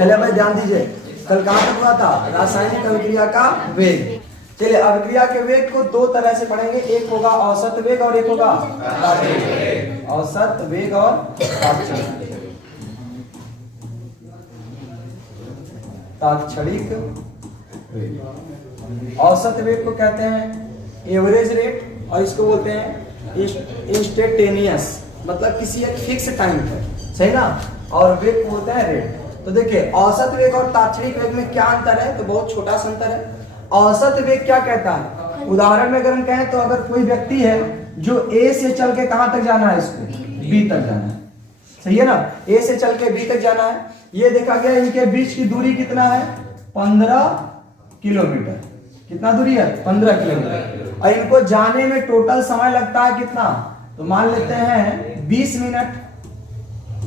चलिए भाई ध्यान दीजिए, कल कहाँ तक हुआ था? रासायनिक अभिक्रिया का वेग। चलिए अभिक्रिया के वेग को दो तरह से पढ़ेंगे, एक होगा औसत वेग और एक होगा तात्क्षणिक वेग। औसत वेग और तात्क्षणिक वेग। औसत वेग को कहते हैं एवरेज रेट और इसको बोलते हैं इंस्टेंटेनियस, मतलब किसी एक फिक्स टाइम पर, सही ना। और वेग को बोलते हैं रेट। तो देखिए औसत वेग और तात्क्षणिक वेग में क्या अंतर है? तो बहुत छोटा सा अंतर है। औसत वेग क्या कहता है? उदाहरण में अगर हम कहें तो अगर कोई व्यक्ति है जो A से चल के कहां तक जाना है, इसको B तक जाना है, सही है ना। A से चल के B तक जाना है, ये देखा गया इनके बीच की दूरी कितना है? 15 किलोमीटर। कितना दूरी है? 15 किलोमीटर। और इनको जाने में टोटल समय लगता है कितना? तो मान लेते हैं 20 मिनट।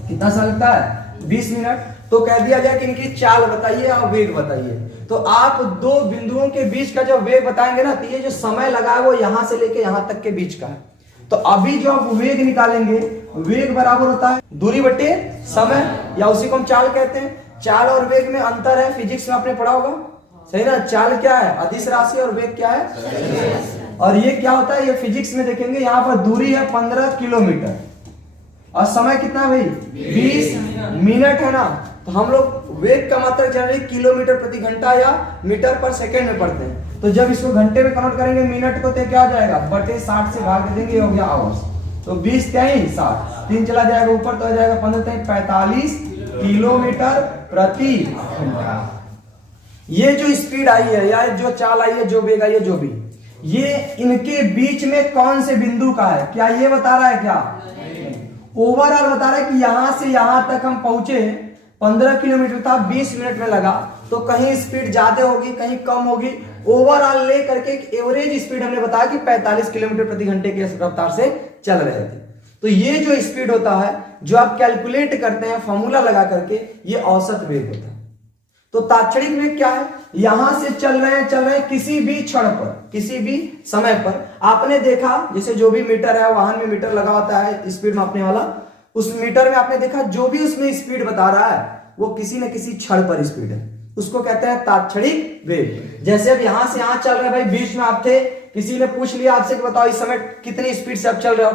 कितना समय लगता है? 20 मिनट। तो कह दिया गया कि इनकी चाल बताइए और वेग बताइए। तो आप दो बिंदुओं के बीच का जब वेग बताएंगे ना, तो ये जो समय लगा है वो यहां से लेके यहां तक के बीच का है। तो अभी जो आप वेग निकालेंगे, वेग बराबर होता है दूरी बटे समय, या उसी को हम चाल कहते हैं। चाल और वेग में अंतर है, फिजिक्स में आपने पढ़ा होगा, सही ना। चाल क्या है? अदिश राशि, और वेग क्या है? और ये क्या होता है? ये फिजिक्स में देखेंगे, यहाँ पर दूरी है 15 किलोमीटर और समय कितना है भाई? 20 मिनट है ना। तो हम लोग वेग का मात्रक जनरली किलोमीटर प्रति घंटा या मीटर पर सेकंड में पढ़ते हैं। तो जब इसको घंटे में कन्वर्ट करेंगे मिनट को, तो क्या हो जाएगा? बटे 60 से भाग दे देंगे, हो गया आवर्स। तो 20 क्या ही 60, 3 चला जाएगा ऊपर तो हो जाएगा 15 45 किलोमीटर प्रति घंटा। ये जो स्पीड आई है या जो चाल आई है, जो वेग आई है, जो भी, ये इनके बीच में कौन से बिंदु का है? क्या ये बता रहा है? क्या ओवरऑल बता रहा है कि यहां से यहां तक हम पहुंचे 15 किलोमीटर था, 20 मिनट में लगा। तो कहीं स्पीड ज्यादा होगी, कहीं कम होगी। ओवरऑल ले करके एवरेज स्पीड हमने बताया कि 45 किलोमीटर प्रति घंटे की रफ्तार से चल रहे थे। तो ये जो स्पीड होता है, जो आप कैलकुलेट करते हैं फॉर्मूला लगा करके, ये औसत वेग होता है। तो तात्क्षणिक वेग क्या है? यहां से चल रहे हैं किसी भी क्षण पर, किसी भी समय पर। आपने देखा जैसे जो भी मीटर है, वाहन में मीटर लगा होता है स्पीड मापने वाला, उस मीटर में आपने देखा जो भी उसमें स्पीड बता रहा है वो किसी न किसी क्षण पर स्पीड है, उसको कहते हैं तात्क्षणिक वेग। जैसे अब यहां से यहां चल रहे भाई, बीच में आप थे, किसी ने पूछ लिया आपसे कि बताओ इस समय कितनी स्पीड से आप चल रहे हो,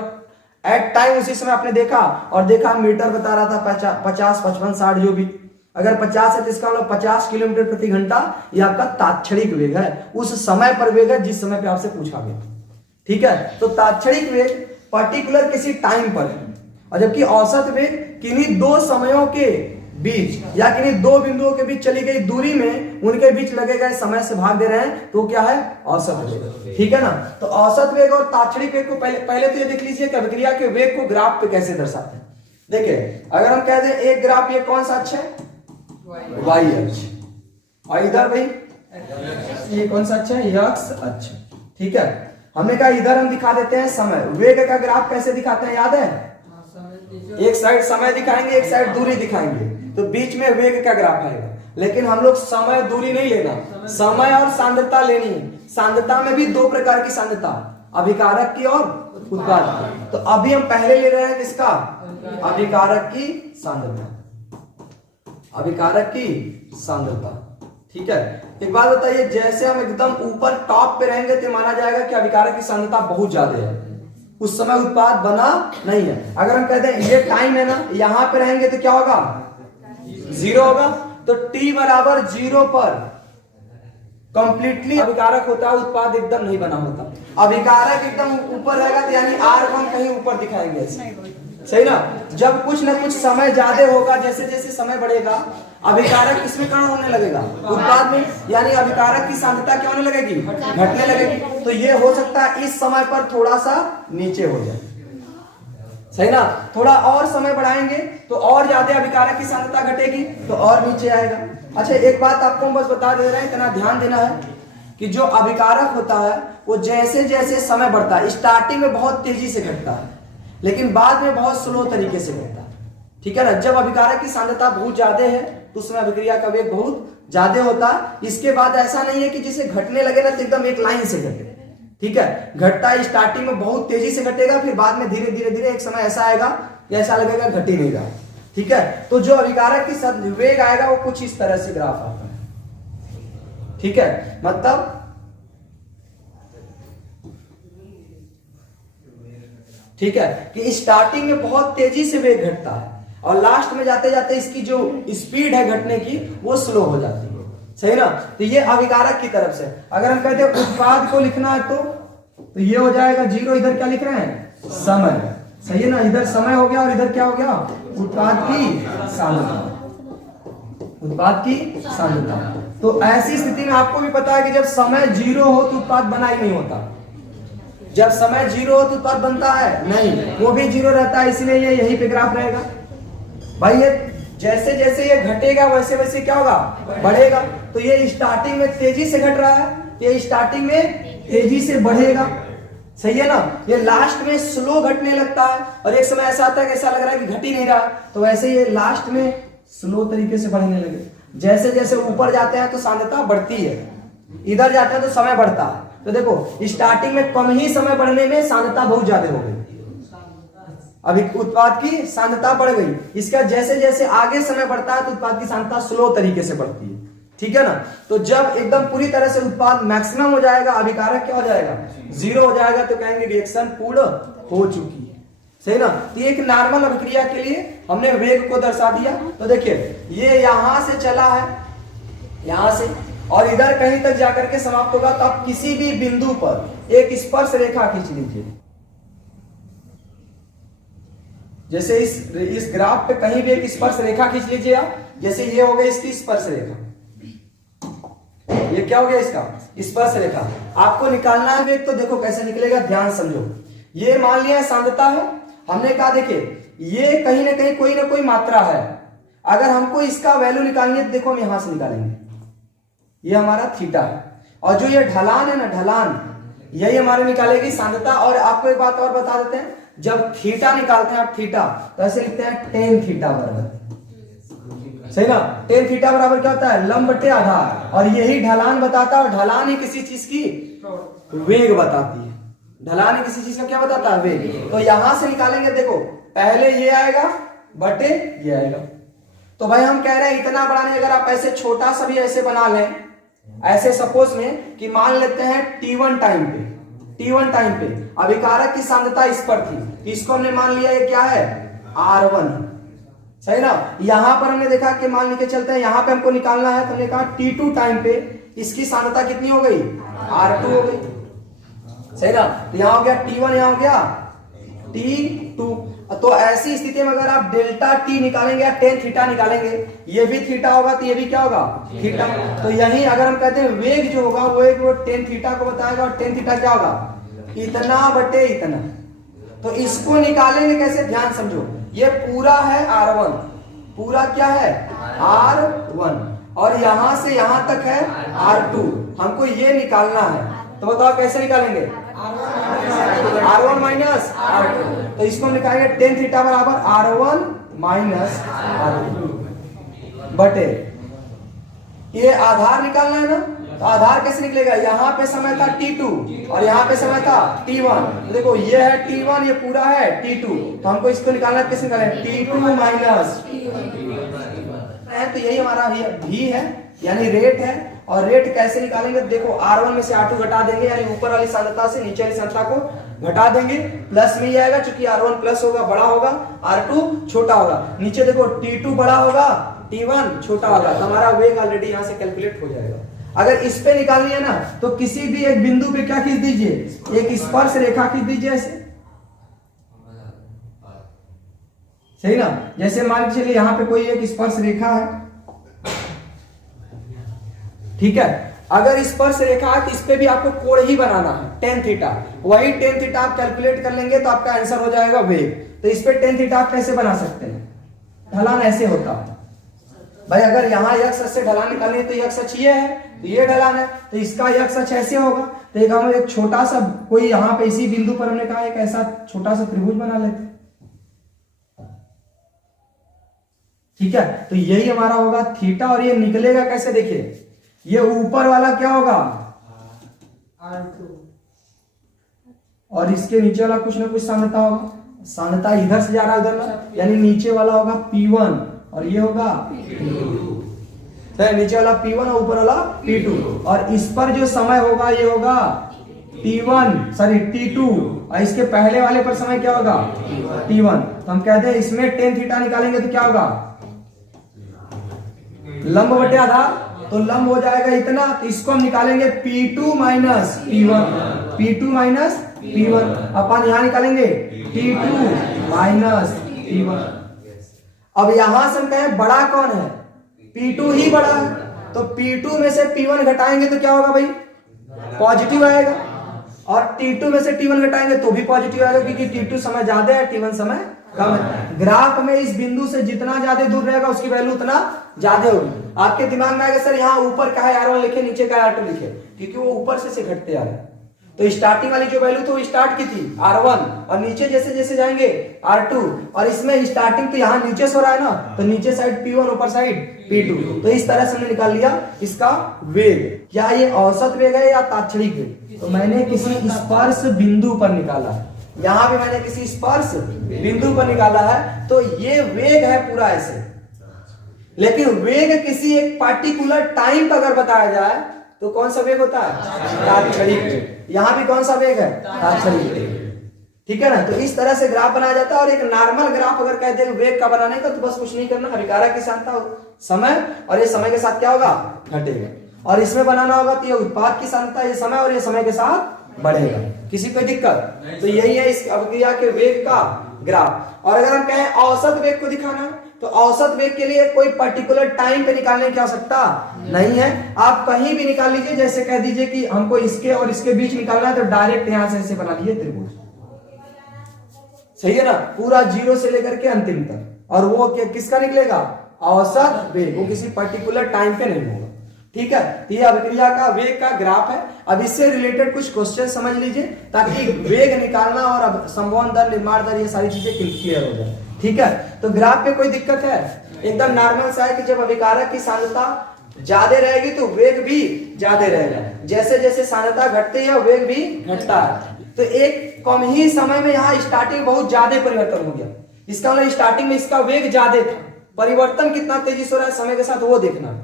एट टाइम उसी समय आपने देखा और देखा मीटर बता रहा था 50 55 60 जो भी। अगर 50 है तो इसका मतलब 50 किलोमीटर प्रति घंटा ये आपका तात्क्षणिक वेग है, उस समय पर वेग है जिस समय पे आपसे पूछा गया, ठीक है। तो तात्क्षणिक वेग पर्टिकुलर किसी टाइम पर है, और जबकि औसत वेग किन्हीं दो समयों के बीच या किन्हीं दो बिंदुओं के बीच चली गई दूरी में उनके बीच लगे गए समय से भाग दे रहे हैं, तो क्या है? औसत वेग, ठीक है ना। तो औसत वेग और तात्क्षणिक वेग को पहले तो ये देख लीजिए कि अभिक्रिया के वेग को ग्राफ पे कैसे दर्शाते हैं। देखिए अगर हम कह दें एक ग्राफ, ये कौन सा अक्ष है? वाई अक्ष। और इधर भाई ये कौन सा अक्ष है? एक्स अक्ष, ठीक है। हमने कहा इधर हम दिखा देते हैं समय। वेग का ग्राफ कैसे दिखाते हैं याद है? एक साइड समय दिखाएंगे, एक साइड दूरी दिखाएंगे, तो बीच में वेग का ग्राफ आएगा। लेकिन हम लोग समय दूरी नहीं लेना, समय और सांद्रता लेनी है। सांद्रता में भी दो प्रकार की सांद्रता, अभिकारक की और उत्पाद की। तो अभी हम पहले ले रहे हैं किसका? अभिकारक की सांद्रता, अभिकारक की सांद्रता, ठीक है। एक बात बताइए, जैसे हम एकदम ऊपर टॉप पे रहेंगे तो माना जाएगा कि अभिकारक की सांद्रता बहुत ज्यादा है, उस समय उत्पाद बना नहीं है। अगर हम कहते हैं ये टाइम है ना, यहां पे रहेंगे तो क्या होगा? 0 होगा। तो t बराबर 0 पर कंप्लीटली अभिकारक होता है, उत्पाद एकदम नहीं बना होता। अभिकारक एकदम ऊपर रहेगा तो यानी r को हम कहीं ऊपर दिखाएंगे, सही ना। जब कुछ ना कुछ समय ज्यादा होगा, जैसे जैसे समय बढ़ेगा अभिकारक किसमें कण होने लगेगा? उत्पाद में, यानी अभिकारक की सांद्रता क्या होने लगेगी? घटने लगेगी। तो ये हो सकता है इस समय पर थोड़ा सा नीचे हो जाए, सही ना। थोड़ा और समय बढ़ाएंगे तो और ज्यादा अभिकारक की सांद्रता घटेगी, तो और नीचे आएगा। अच्छा एक बात आपको बस बता दे रहे हैं, इतना ध्यान देना है कि जो अभिकारक होता है वो जैसे जैसे समय बढ़ता है, स्टार्टिंग में बहुत तेजी से घटता है लेकिन बाद में बहुत स्लो तरीके से घटता है, ठीक है ना। जब अभिकारक की सांद्रता बहुत ज्यादा है तो उसमें अभिक्रिया का वेग बहुत ज्यादा होता है। इसके बाद ऐसा नहीं है कि जिसे घटने लगे ना तो एकदम एक लाइन से घटे, ठीक है। घटता है, स्टार्टिंग में बहुत तेजी से घटेगा, फिर बाद में धीरे धीरे धीरे एक समय ऐसा आएगा कि ऐसा लगेगा घट ही नहीं रहा। ठीक है, तो जो अभिकारक की वेग आएगा वो कुछ इस तरह से ग्राफ आता है। ठीक है, मतलब ठीक है कि स्टार्टिंग में बहुत तेजी से वेग घटता है और लास्ट में जाते जाते इसकी जो स्पीड है घटने की वो स्लो हो जाती है। सही ना, तो ये अभिकारक की तरफ से। अगर हम कहते हैं उत्पाद को लिखना है तो ये हो जाएगा 0, इधर क्या लिख रहे हैं, समय। सही है ना, इधर समय हो गया और इधर क्या हो गया, उत्पाद की सांद्रता, उत्पाद की सांद्रता। तो ऐसी स्थिति में आपको भी पता है कि जब समय 0 हो तो उत्पाद बना ही नहीं होता। जब समय 0 हो तो उत्पाद बनता है नहीं, वो भी 0 रहता है, इसलिए ये यहीं पे ग्राफ रहेगा। भाई ये जैसे जैसे ये घटेगा वैसे वैसे क्या होगा, बढ़ेगा। तो ये स्टार्टिंग में तेजी से घट रहा है, ये स्टार्टिंग में तेजी से बढ़ेगा। सही है ना, ये लास्ट में स्लो घटने लगता है और एक समय ऐसा आता है कि ऐसा लग रहा है कि घट ही नहीं रहा, तो वैसे ये लास्ट में स्लो तरीके से बढ़ने लगे। जैसे जैसे ऊपर जाते हैं तो सांद्रता बढ़ती है, इधर जाते हैं तो समय बढ़ता है। तो देखो स्टार्टिंग में कम ही समय बढ़ने में सांद्रता बहुत ज्यादा हो गई, अभी उत्पाद की सांद्रता बढ़ गई। इसका जैसे जैसे आगे समय बढ़ता है तो उत्पाद की सांद्रता स्लो तरीके से बढ़ती है। ठीक है ना, तो जब एकदम पूरी तरह से उत्पाद मैक्सिमम हो जाएगा, अभिकारक क्या हो जाएगा, 0 हो जाएगा, तो कहेंगे रिएक्शन पूर्ण हो चुकी है। सही ना, तो एक नॉर्मल अभिक्रिया के लिए हमने वेग को दर्शा दिया। तो देखिए ये यहां से चला है, यहां से, और इधर कहीं तक जाकर के समाप्त होगा। तो आप किसी भी बिंदु पर एक स्पर्श रेखा खींच लीजिए। जैसे इस ग्राफ पे कहीं भी एक स्पर्श रेखा खींच लीजिए आप। जैसे ये हो गया इसकी स्पर्श रेखा, ये क्या हो गया इसका स्पर्श रेखा। आपको निकालना है वेग, तो देखो कैसे निकलेगा, ध्यान समझो। ये मान लिया सांद्रता है, हमने कहा देखिए ये कहीं ना कहीं कोई ना कोई मात्रा है। अगर हमको इसका वैल्यू निकालनी है तो देखो हम यहां से निकालेंगे, ये हमारा थीटा है, और जो ये ढलान है ना, ढलान यही हमारे निकालेगी सांद्रता। और आपको एक बात और बता देते हैं, जब थीटा निकालते हैं आप थीटा, तो ऐसे लिखते हैं टेन थीटा बराबर। सही ना, टेन थीटा बराबर क्या होता है, लंब बटे आधार, और यही ढलान बताता है। और ढलान ही किसी चीज की वेग बताती है, ढलान ही किसी चीज का क्या बताता है, वेग। तो यहां से निकालेंगे, देखो पहले ये आएगा बटे ये आएगा। तो भाई हम कह रहे हैं इतना बड़ा नहीं, अगर आप ऐसे छोटा सा भी ऐसे बना लें, ऐसे सपोज में कि मान लेते हैं T1 टाइम पे अभिकारक की सांद्रता इस पर थी, इसको हमने मान लिया ये क्या है, R1। सही ना, यहां पर हमने देखा कि मान लेके चलते हैं, यहां पे हमको निकालना है, तो हमने कहा T2 टाइम पे इसकी सांद्रता कितनी हो गई, R2 हो गई। सही ना, तो यहां हो गया T1, यहां हो गया T2। तो ऐसी स्थिति में अगर आप डेल्टा T निकालेंगे या टेन थीटा निकालेंगे, ये भी थीटा होगा तो ये भी क्या होगा, थीटा। तो यही अगर हम कहते हैं वेग जो होगा वो टेन थीटा को बताएगा, और टेन थीटा क्या होगा, इतना बटे इतना। तो इसको निकालेंगे कैसे, ध्यान समझो। ये पूरा है R1, पूरा क्या है R1, और यहां से यहां तक है R2। हमको ये निकालना है, तो बताओ कैसे निकालेंगे, R1 माइनस R2। तो इसको हम निकालेंगे टेन थीटा बराबर R1 माइनस R2 बटे, ये आधार निकालना है ना, तो आधार कैसे निकलेगा, यहाँ पे समय था T2 और यहाँ पे समय था T1। तो देखो ये है T1, ये पूरा है T2, तो हमको इसको निकालना है, कैसे निकालें, T2 माइनस। तो यही हमारा भी है, यानी रेट है। और रेट कैसे निकालेंगे, देखो R1 में से R2 घटा देंगे, यानी ऊपर वाली सांद्रता से नीचे वाली सांद्रता को घटा देंगे, प्लस में ही आएगा, क्योंकि R1 प्लस होगा, बड़ा होगा, R2 छोटा होगा। नीचे देखो T2 बड़ा होगा, T1 छोटा होगा, तो हमारा वेग ऑलरेडी यहाँ से कैलकुलेट हो जाएगा। अगर इस पे निकालनी है ना, तो किसी भी एक बिंदु पे क्या खींच दीजिए, एक स्पर्श रेखा खींच दीजिए ऐसे। सही ना, जैसे मान के चलिए यहाँ पे कोई एक स्पर्श रेखा है, ठीक है। अगर स्पर्श रेखा है तो इस पे भी आपको कोण ही बनाना है, टेन थीटा। वही टेन थीटा आप कैलकुलेट कर लेंगे तो आपका आंसर हो जाएगा वेग। तो इस पे टेन थीटा आप कैसे बना सकते हैं, ढलान ऐसे होता है भाई। अगर यहाँ x अक्ष से ढलान निकालनी है तो x अक्ष ये है, तो ये ढलान है, तो इसका x अक्ष ऐसे होगा। तो एक हम एक छोटा सा कोई यहाँ पे इसी बिंदु पर हमने कहा एक ऐसा छोटा सा त्रिभुज बना लेते, ठीक है। तो यही हमारा होगा थीटा, और ये निकलेगा कैसे, देखिए ये ऊपर वाला क्या होगा R2, और इसके नीचे वाला कुछ ना कुछ सांद्रता होगा, सांद्रता इधर से जा रहा है उधर में, यानी नीचे वाला होगा P1 और ये होगा P2। तो नीचे वाला P1 और ऊपर वाला P2, और इस पर जो समय होगा ये होगा T2, और इसके पहले वाले पर समय क्या होगा T1। तो हम कहते हैं इसमें tan थीटा निकालेंगे तो क्या होगा, लंब बटे आधा, तो लंब हो जाएगा इतना, तो इसको हम निकालेंगे P2 माइनस P1 अपन यहां निकालेंगे T2 माइनस P1। अब यहां से हम कहें बड़ा कौन है, P2 ही बड़ा है, तो P2 में से P1 घटाएंगे तो क्या होगा भाई, पॉजिटिव आएगा, और T2 में से T1 घटाएंगे तो भी पॉजिटिव आएगा, क्योंकि T2 समय ज्यादा है, T1 समय कम है। ग्राफ में इस बिंदु से जितना ज्यादा दूर रहेगा उसकी वैल्यू उतना ज्यादा होगी। आपके दिमाग में आएगा सर यहाँ ऊपर का है R1 लिखे, नीचे का R2 लिखे, क्योंकि वो ऊपर से घटते आ रहे हैं। तो स्टार्टिंग वाली जो वैल्यू थी वो स्टार्ट की थी R1, और नीचे जैसे जैसे जाएंगे R2, और इसमें स्टार्टिंग तो यहाँ नीचे से हो रहा है ना, तो नीचे साइड P1 ऊपर साइड P2। तो इस तरह से हमने निकाल लिया इसका वेग। क्या ये औसत वेग है या तात्क्षणिक वेग, तो मैंने किसी स्पर्श बिंदु पर निकाला है, यहां भी मैंने किसी स्पर्श बिंदु पर निकाला है, तो ये वेग है पूरा ऐसे। लेकिन वेग किसी एक पार्टिकुलर टाइम पर अगर बताया जाए तो कौन सा वेग होता है, तात्क्षणिक वेग। यहां भी कौन सा वेग है, तात्क्षणिक वेग। ठीक है ना, तो इस तरह से ग्राफ बनाया जाता है। और एक नॉर्मल ग्राफ अगर कहते हैं वेग का बनाने का, तो बस कुछ नहीं करना, अभिकारक की सांद्रता समय, और ये समय के साथ क्या होगा, घटेगा। और इसमें बनाना होगा तो ये उत्पाद की सांद्रता, ये समय, और ये समय के साथ बढ़ेगा। किसी कोई दिक्कत, तो यही है इस अभिक्रिया के वेग का ग्राफ। और अगर हम कहें औसत वेग को दिखाना, तो औसत वेग के लिए कोई पर्टिकुलर टाइम पे निकालने की आवश्यकता नहीं है, आप कहीं भी निकाल लीजिए। जैसे कह दीजिए कि हमको इसके और इसके बीच निकालना है, तो डायरेक्ट यहां से ऐसे बना लीजिए त्रिभुज, सही है ना, पूरा जीरो से लेकर के अंतिम तक। और वो किसका निकलेगा, औसत वेग, वो किसी पर्टिकुलर टाइम पे नहीं होगा। ठीक है, तो ये अभिक्रिया का वेग का ग्राफ है। अब इससे रिलेटेड कुछ क्वेश्चन समझ लीजिए, ताकि वेग निकालना और अब संवहन दर, निर्माण दर, ये सारी चीजें क्लियर हो जाए। ठीक है, तो ग्राफ पे कोई दिक्कत है, एकदम नॉर्मल सा है कि जब अभिकारक की सांद्रता ज्यादा रहेगी तो वेग भी ज्यादा रहेगा, जैसे जैसे सांद्रता घटती है वेग भी घटता है। तो एक कम ही समय में यहाँ स्टार्टिंग बहुत ज्यादा परिवर्तन हो गया, इसका मतलब स्टार्टिंग में इसका वेग ज्यादा था, परिवर्तन कितना तेजी से हो रहा है समय के साथ वो देखना।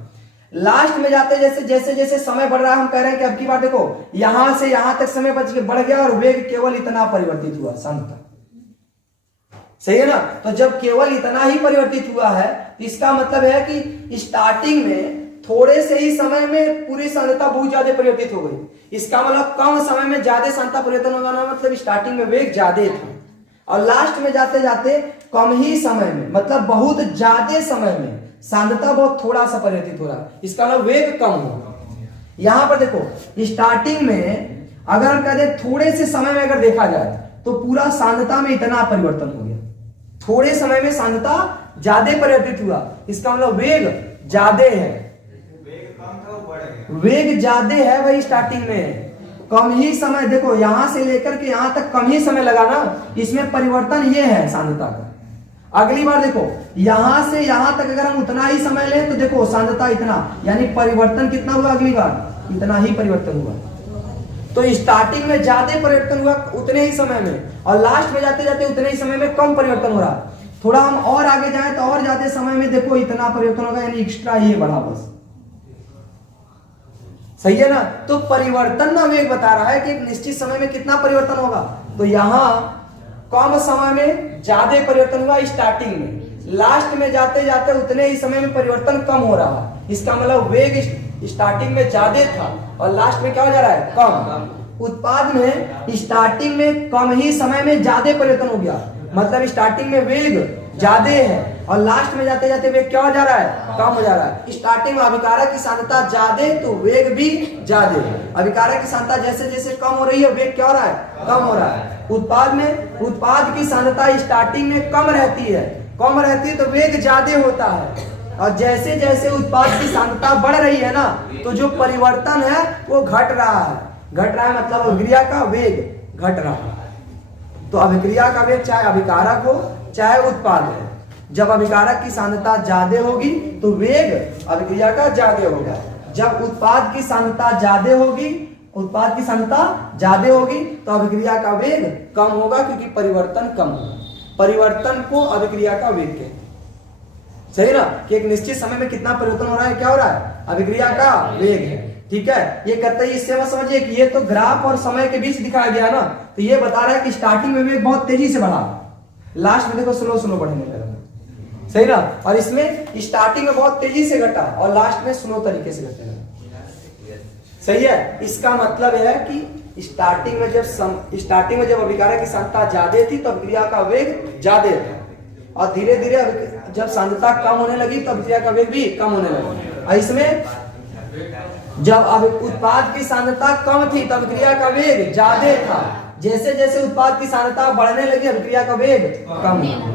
लास्ट में जाते जैसे जैसे जैसे समय बढ़ रहा है, हम कह रहे हैं कि अब की बार देखो यहां से यहां तक समय बढ़ गया और वेग केवल इतना परिवर्तित हुआ सांद्रता, सही है ना। तो जब केवल इतना ही परिवर्तित हुआ है, तो इसका मतलब है कि स्टार्टिंग में थोड़े से ही समय में पूरी सांद्रता बहुत ज्यादा परिवर्तित हो गई। इसका मतलब कम समय में ज्यादा सांद्रता परिवर्तन होगा ना, मतलब स्टार्टिंग में वेग ज्यादा था, और लास्ट में जाते जाते कम ही समय में, मतलब बहुत ज्यादा समय में सांद्रता बहुत थोड़ा सा परिवर्तित हो रहा है, इसका मतलब वेग कम होगा। यहां पर देखो स्टार्टिंग में अगर हम कहते हैं थोड़े से समय में अगर देखा जाए तो पूरा सांद्रता में इतना परिवर्तन हो गया, थोड़े समय में सांद्रता ज्यादा परिवर्तित हुआ, इसका मतलब वेग ज्यादा है, वेग ज्यादा है भाई। स्टार्टिंग में कम ही समय, देखो यहां से लेकर के यहां तक कम ही समय लगा ना, इसमें परिवर्तन ये है सांद्रता का। अगली बार देखो यहां से यहां तक अगर हम उतना ही समय लें तो देखो सांद्रता इतना, यानी परिवर्तन कितना हुआ, अगली बार इतना ही परिवर्तन हुआ। तो स्टार्टिंग में ज्यादा परिवर्तन हुआ उतने ही समय में, और लास्ट में जाते जाते उतने ही समय में कम परिवर्तन हो रहा। थोड़ा हम और आगे जाएं तो और ज्यादा समय में देखो इतना परिवर्तन होगा, यानी एक्स्ट्रा ये बढ़ा बस, सही है ना। तो परिवर्तन ना वेग बता रहा है कि एक निश्चित समय में कितना परिवर्तन होगा, तो यहां कम समय में ज्यादा परिवर्तन हुआ स्टार्टिंग में, लास्ट में जाते जाते उतने ही समय में परिवर्तन कम हो रहा है, इसका मतलब वेग स्टार्टिंग में ज्यादा था और लास्ट में क्या हो जा रहा है, कम। उत्पाद में स्टार्टिंग में कम ही समय में ज्यादा परिवर्तन हो गया, मतलब स्टार्टिंग में वेग ज्यादा है और लास्ट में जाते जाते वेग क्या हो जा रहा है, कम हो जा रहा है। स्टार्टिंग में अभिकारक की सांद्रता ज्यादा तो वेग भी ज्यादा, अभिकारक की सांद्रता जैसे जैसे कम हो रही है वेग क्या हो रहा है, कम हो रहा है। उत्पाद में उत्पाद की सांद्रता स्टार्टिंग में कम रहती है तो वेग ज्यादा होता है, और जैसे जैसे उत्पाद की सांद्रता बढ़ रही है ना, तो जो परिवर्तन है वो घट रहा है मतलब अभिक्रिया का वेग घट रहा है। तो अभिक्रिया का वेग चाहे अभिकारक हो चाहे उत्पाद है, जब अभिकारक की सांद्रता ज्यादा होगी तो वेग अभिक्रिया का ज्यादा होगा, जब उत्पाद की सांद्रता ज्यादा होगी तो अभिक्रिया का वेग कम होगा, क्योंकि परिवर्तन कम होगा। परिवर्तन को अभिक्रिया का वेग कहते हैं। सही ना, कि एक निश्चित समय में कितना परिवर्तन हो रहा है, क्या हो रहा है, अभिक्रिया का वेग है। ठीक है, ये कहते हैं, इससे मत समझिए कि ये तो ग्राफ और समय के बीच दिखाया गया ना, तो ये बता रहा है कि स्टार्टिंग में वेग बहुत तेजी से बढ़ा, लास्ट में देखो स्लो स्लो बढ़ने लगा। सही ना, और इसमें स्टार्टिंग में बहुत तेजी से घटा और लास्ट में स्लो तरीके से घटने लगा। सही है, इसका मतलब है कि स्टार्टिंग में जब अभिक्रिया की सांद्रता ज्यादा थी तो अभिक्रिया का वेग ज्यादा था, और धीरे धीरे जब सांद्रता कम होने लगी तो अभिक्रिया का वेग भी कम होने लगा। और इसमें जब उत्पाद की सांद्रता कम थी तो अभिक्रिया का वेग ज्यादा था, जैसे जैसे उत्पाद की सांद्रता बढ़ने लगी अभिक्रिया का वेग कम हुआ।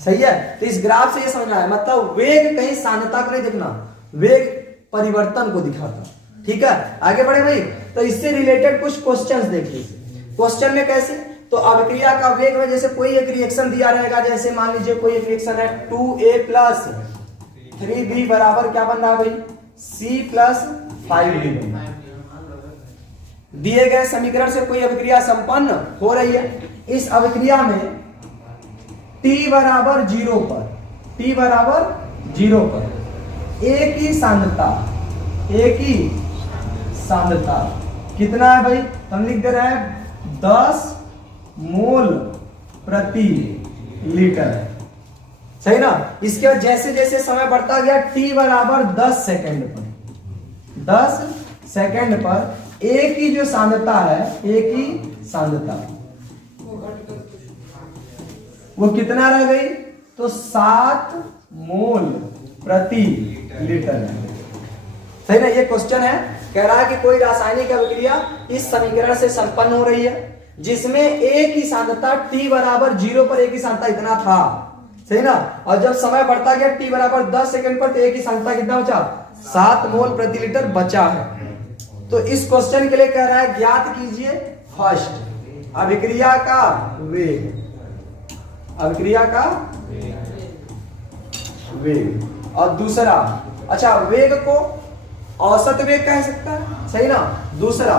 सही है, तो इस ग्राफ से ये समझना है, मतलब वेग कहीं सांद्रता को नहीं देखना, वेग परिवर्तन को दिखाता। ठीक है, आगे बढ़े भाई। तो इससे रिलेटेड कुछ क्वेश्चंस देख लीजिए। क्वेश्चन में कैसे, तो अभिक्रिया का वेग में जैसे कोई एक रिएक्शन दिया रहेगा, जैसे मान लीजिए कोई एक रिएक्शन है 2A + 3B बराबर क्या बन रहा है भाई, C + 5D बन रहा है। दिए गए समीकरण से कोई अभिक्रिया संपन्न हो रही है। इस अभिक्रिया में t बराबर 0 पर एक ही सांद्रता कितना है भाई, हम लिख दे रहे हैं 10 मोल प्रति लीटर है। सही ना, इसके बाद जैसे जैसे समय बढ़ता गया t बराबर 10 सेकंड पर एक ही जो सांद्रता है, एक ही सांद्रता वो कितना रह गई, तो 7 मोल प्रति लीटर है। सही ना, ये क्वेश्चन है, कह रहा है कि कोई रासायनिक अभिक्रिया इस समीकरण से संपन्न हो रही है जिसमें एक ही सांद्रता t बराबर 0 पर एक ही सांद्रता इतना था। सही ना, और जब समय बढ़ता गया t बराबर 10 सेकंड पर तो एक ही सांद्रता कितना बचा, 7 मोल प्रति लीटर बचा है। तो इस क्वेश्चन के लिए कह रहा है ज्ञात कीजिए फर्स्ट अभिक्रिया का वेग, और दूसरा, अच्छा वेग को औसत वेग कह सकता है। सही ना, दूसरा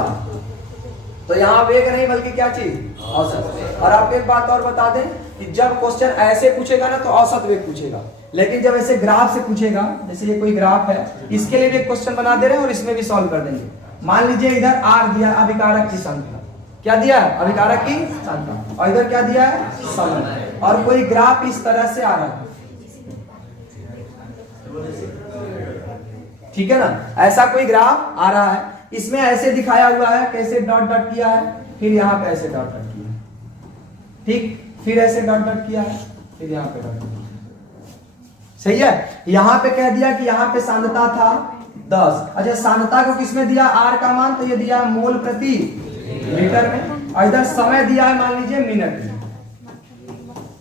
तो यहां वेग नहीं बल्कि क्या चीज, औसत। और आपको एक बात और बता दें कि जब क्वेश्चन ऐसे पूछेगा ना तो औसत वेग पूछेगा, लेकिन जब ऐसे ग्राफ से पूछेगा, जैसे ये कोई ग्राफ है, इसके लिए भी एक क्वेश्चन बना दे रहे हैं और इसमें भी सॉल्व कर देंगे। मान लीजिए इधर R दिया अभिकारक की सांद्रता, क्या दिया है, अभिकारक की सांद्रता, और इधर क्या दिया है, समय, और कोई ग्राफ इस तरह से आ रहा है। ठीक है ना, ऐसा कोई ग्राफ आ रहा है, इसमें ऐसे दिखाया हुआ है, कैसे डॉट डॉट किया है, फिर यहाँ पे ऐसे डॉट डॉट किया है, ठीक, फिर ऐसे डॉट डॉट किया है, फिर यहाँ पे डॉट डॉट किया। सही है, यहाँ पे कह दिया कि यहाँ पे सांद्रता था 10। अच्छा, सांद्रता को किसमें दिया, R का मान, तो ये दिया मोल प्रति लीटर में, और इधर समय दिया है मान लीजिए मिनट में।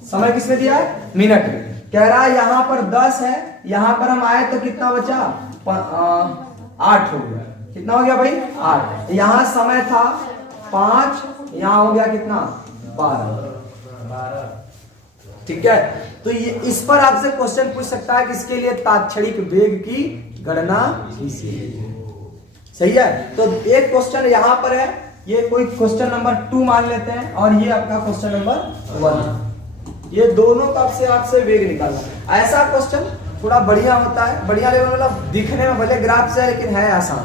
समय किसमें दिया है, मिनट में। कह रहा है यहाँ पर 10 है, यहाँ पर हम आए तो कितना बचा, 8 हो गया। कितना हो गया भाई, 8। यहाँ समय था 5, यहाँ हो गया कितना, 12। ठीक है, तो ये इस पर आपसे क्वेश्चन पूछ सकता है कि इसके लिए तात्क्षणिक वेग की गणना कीजिए। सही है, तो एक क्वेश्चन यहाँ पर है, ये कोई क्वेश्चन नंबर 2 मान लेते हैं, और ये आपका क्वेश्चन नंबर 1। ये दोनों का आपसे वेग निकालना। ऐसा क्वेश्चन थोड़ा बढ़िया होता है, बढ़िया लेवल मतलब दिखने में भले ग्राफ से है लेकिन है आसान,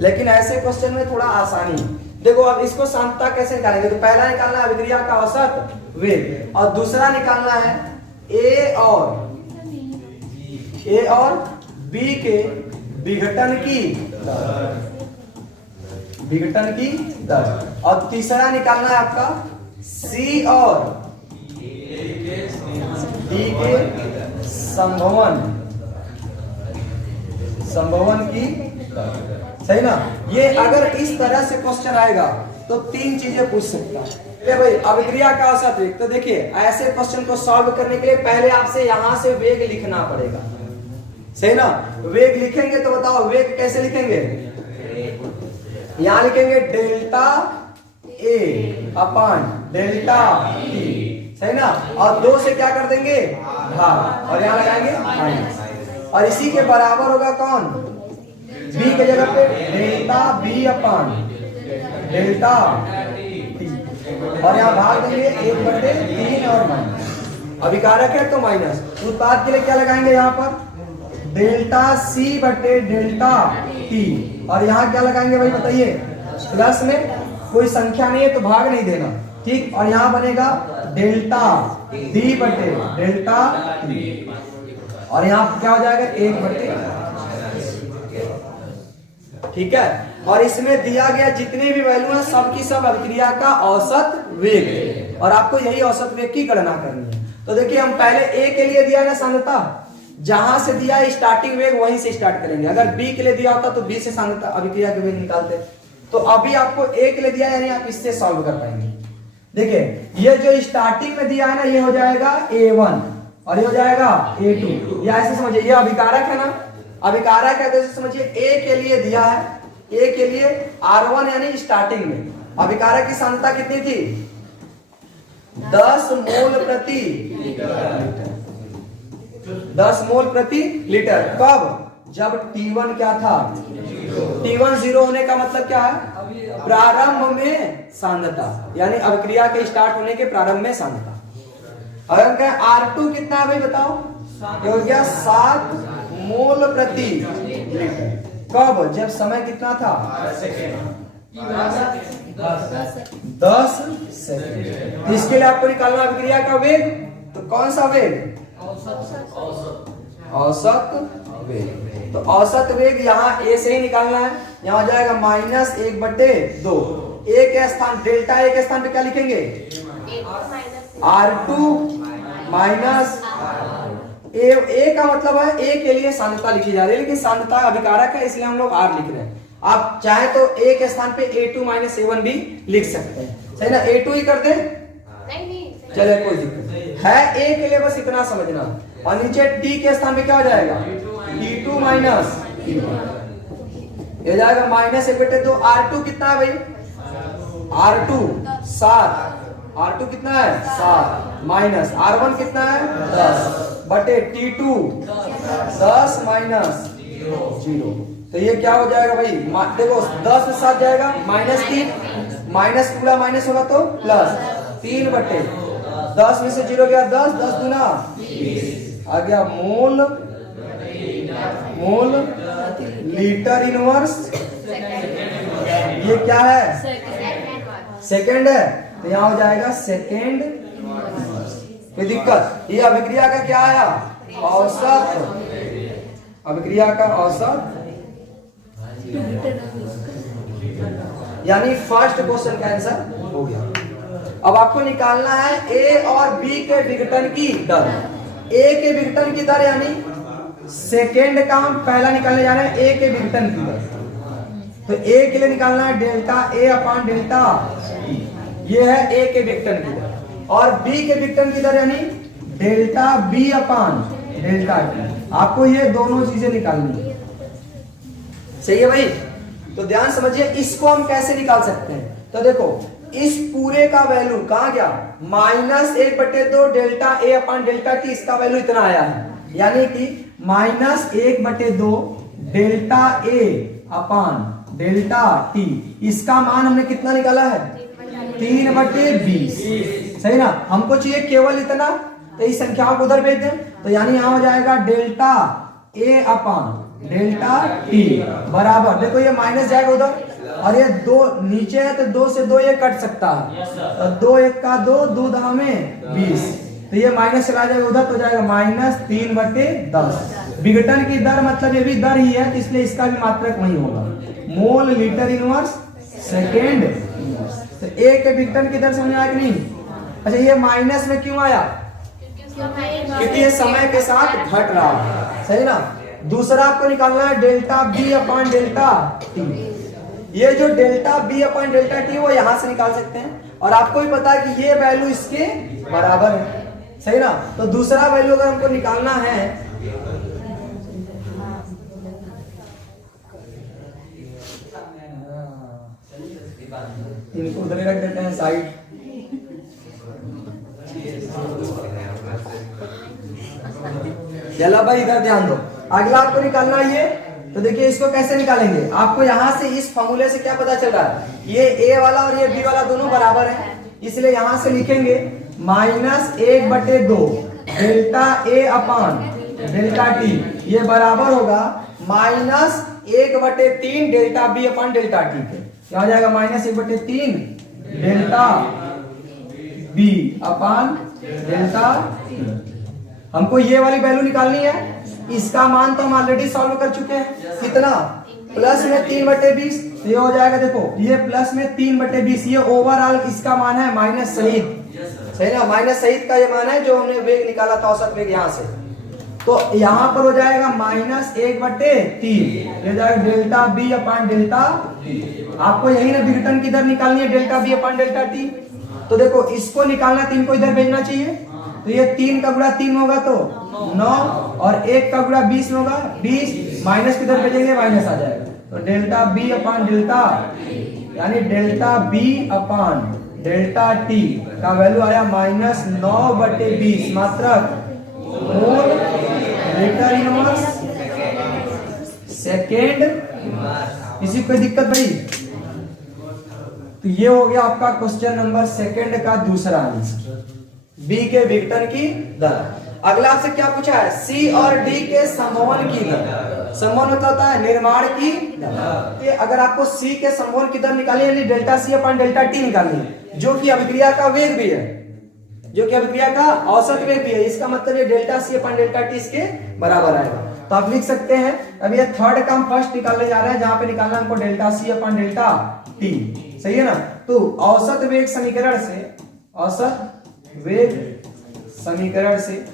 लेकिन ऐसे क्वेश्चन में थोड़ा आसानी। देखो अब इसको सांद्रता कैसे निकालेंगे, तो पहला निकालना है अभिक्रिया का औसत वेग, और दूसरा निकालना है A और B के विघटन की दर, और तीसरा निकालना है आपका C और D के संभवन की दर। सही ना, ये अगर इस तरह से क्वेश्चन आएगा तो 3 चीजें पूछ सकता है। भाई अभिक्रिया का औसत वेग, तो देखिए ऐसे क्वेश्चन को सॉल्व करने के लिए पहले आपसे यहां से वेग लिखना पड़ेगा। सही ना, वेग लिखेंगे तो बताओ वेग कैसे लिखेंगे, यहां लिखेंगे delta A upon delta T। सही ना, और 2 से क्या कर देंगे भाग, और यहां लगाएंगे माइनस, और इसी के बराबर होगा कौन, B के जगह पे delta B upon delta T। और यहाँ भाग देंगे 1/3 और माइनस, अभिकारक है तो माइनस। उत्पाद के लिए क्या लगाएंगे यहाँ पर डेल्टा सी बटे डेल्टा टी, और यहाँ क्या लगाएंगे भाई बताइए, प्लस में कोई संख्या नहीं है तो भाग नहीं देना, ठीक। और यहाँ बनेगा डेल्टा डी बटे डेल्टा टी, और यहाँ क्या हो जाएगा 1/, ठीक है। और इसमें दिया गया जितने भी वैल्यू है सब की सब अभिक्रिया का औसत वेग है, और आपको यही औसत वेग की गणना करनी है। तो देखिए हम पहले ए के लिए दिया ना सांद्रता, जहां से दिया स्टार्टिंग वेग वहीं से स्टार्ट करेंगे। अगर बी के लिए दिया होता तो बी से सांद्रता अभिक्रिया के वेग निकालते। तो अभी आपको ए के लिए दिया यानी आप इससे सॉल्व कर पाएंगे। देखिए ये जो स्टार्टिंग में दिया है ना ये हो जाएगा A1 और ये हो जाएगा A2, या ऐसे समझिए ये अभिकारक है ना, अभिकारक है तो ऐसे समझिए ए के लिए दिया है, ए के लिए R1 यानी स्टार्टिंग में अभिकारक की सांद्रता कितनी थी 10 मोल प्रति लीटर, 10 मोल प्रति लीटर। कब? जब T1 क्या था, T1 0 होने का मतलब क्या है, प्रारंभ में सांद्रता, यानी अभिक्रिया के स्टार्ट होने के प्रारंभ में सांद्रता। अगर हम कहें R2 कितना है भाई बताओ, ये हो गया 7 मोल प्रति लीटर। कब? जब समय कितना था 10 सेकेंड। इसके लिए आपको निकालना अभिक्रिया का वेग, तो कौन सा वेग, औसत वेग। तो औसत वेग यहाँ ए से ही निकालना है, यहाँ हो जाएगा -1/2। ए के स्थान डेल्टा ए के स्थान पे क्या लिखेंगे R2 माइनस ए का मतलब है ए के लिए सांद्रता लिखी जा रही है, लेकिन सांद्रता अभिकारक है इसलिए हम लोग R लिख रहे हैं। आप चाहे तो ए के स्थान पे A2 माइनस A1 भी लिख सकते हैं, सही ना। A2 ही कर दे, चले कोई दिक्कत है। ए के लिए बस इतना समझना, और नीचे टी के स्थान पे क्या हो जाएगा T2 माइनस ये जाएगा -1/2। R2 कितना है भाई, R2 7, R2 कितना है 7 माइनस R1 कितना है 10 बटे T2 10 माइनस 0। तो ये क्या हो जाएगा भाई, देखो 10 से 7 जाएगा -3, माइनस पूरा माइनस होगा तो प्लस 3 बटे 10 में से 0 गया 10, 10 दूना 20 आ गया मोल लीटर इनवर्स। ये क्या है सेकेंड है, तो यहाँ हो जाएगा सेकेंड। कोई दिक्कत? ये अभिक्रिया का क्या आया औसत, अभिक्रिया का औसत, यानी फर्स्ट क्वेश्चन का आंसर हो गया। अब आपको निकालना है ए और बी के विघटन की दर। ए के विघटन की दर यानी सेकेंड का हम पहला निकालने जा रहे हैं ए के विघटन की दर। तो ए के लिए निकालना है delta A upon delta T, ये है ए के विघटन की दर। और बी के विघटन की दर यानी delta B upon delta T. आपको ये दोनों चीजें निकालनी है, सही है भाई। तो ध्यान समझिए इसको हम कैसे निकाल सकते हैं। तो देखो इस पूरे का वैल्यू कहां गया, -1/2 delta A upon delta t, इसका वैल्यू इतना आया है, यानी कि -1/2 delta A upon delta t, इसका मान हमने कितना निकाला है 3/20, सही ना। हमको चाहिए केवल इतना, तो इस संख्याओं को उधर भेज दें, तो यानी यहां हो जाएगा delta A upon delta T बराबर, देखो ये माइनस जाएगा उधर, और ये 2 नीचे है तो 2 से 2 ये कट सकता है, तो 2 1 का 2, 2 10 में 20, तो ये माइनस चला जाएगा उधर, तो जाएगा -3/10। विघटन की दर मतलब ये भी दर ही है, इसलिए इसका भी मात्रक वही होगा, mole litre inverse second inverse. तो ए के विघटन की दर समझ आया कि नहीं। अच्छा ये माइनस में क्यों आया, क्योंकि ये समय के साथ घट रहा है, सही ना। दूसरा आपको निकालना है delta B upon delta T. ये जो delta B upon delta T वो यहां से निकाल सकते हैं, और आपको भी पता है कि ये वैल्यू इसके बराबर है, सही ना। तो दूसरा वैल्यू अगर हमको निकालना है, इनको उधर रख देते हैं साइड। चलो भाई इधर ध्यान दो, अगला आपको निकालना है ये। तो देखिए इसको कैसे निकालेंगे, आपको यहां से इस फॉर्मूले से क्या पता चल रहा है, ये ए वाला और ये बी वाला दोनों बराबर है, इसलिए यहां से लिखेंगे -1/2 delta A upon delta T, ये बराबर होगा -1/3 delta B upon delta t के। क्या हो जाएगा? -1/3 delta B upon delta t. हमको ये वाली वैल्यू निकालनी है, इसका मान तो हम ऑलरेडी सॉल्व कर चुके हैं। कितना? प्लस में 3/20, ये हो जाएगा, देखो ये प्लस में 3/20, ये ओवरऑल इसका मान है माइनस सहित, सही ना, माइनस सहित का ये मान है जो हमने वेग निकाला था, औसत वेग यहाँ से। तो यहाँ पर हो जाएगा -1/3, ये जाएगा delta B upon delta T. आपको यही ना विघटन की दर निकालनी है, delta B upon delta t. तो देखो इसको निकालना, 3 को इधर भेजना चाहिए, तो ये 3 का गुणा 3 होगा तो 9, और 1 का गुणा 20 होगा 20, माइनस किधर भेजेंगे? माइनस आ जाएगा। तो डेल्टा बी अपान डेल्टा, यानी delta B upon delta t का वैल्यू आया -9/20 मात्रक मोल लीटर इनवर्स सेकेंड। किसी को दिक्कत भाई? तो ये हो गया आपका क्वेश्चन नंबर सेकंड का दूसरा आंसर, बी के विघटन की दर। अगला आपसे क्या पूछा है? सी और डी के संवहन की दर। संवहन मतलब होता है निर्माण की दर। अगर आपको सी के संवहन की दर निकालनी है, delta C upon delta t निकालनी है, जो कि अभिक्रिया का वेग भी है, जो कि अभिक्रिया का औसत वेग भी है, इसका मतलब ये delta C upon delta t इसके बराबर आएगा। तो आप लिख सकते हैं, अब ये थर्ड का हम फर्स्ट निकालने जा रहे हैं, जहां पे निकालना हमको delta C upon delta t, सही है ना। तो औसत वेग समीकरण से, औसत वेग समीकरण से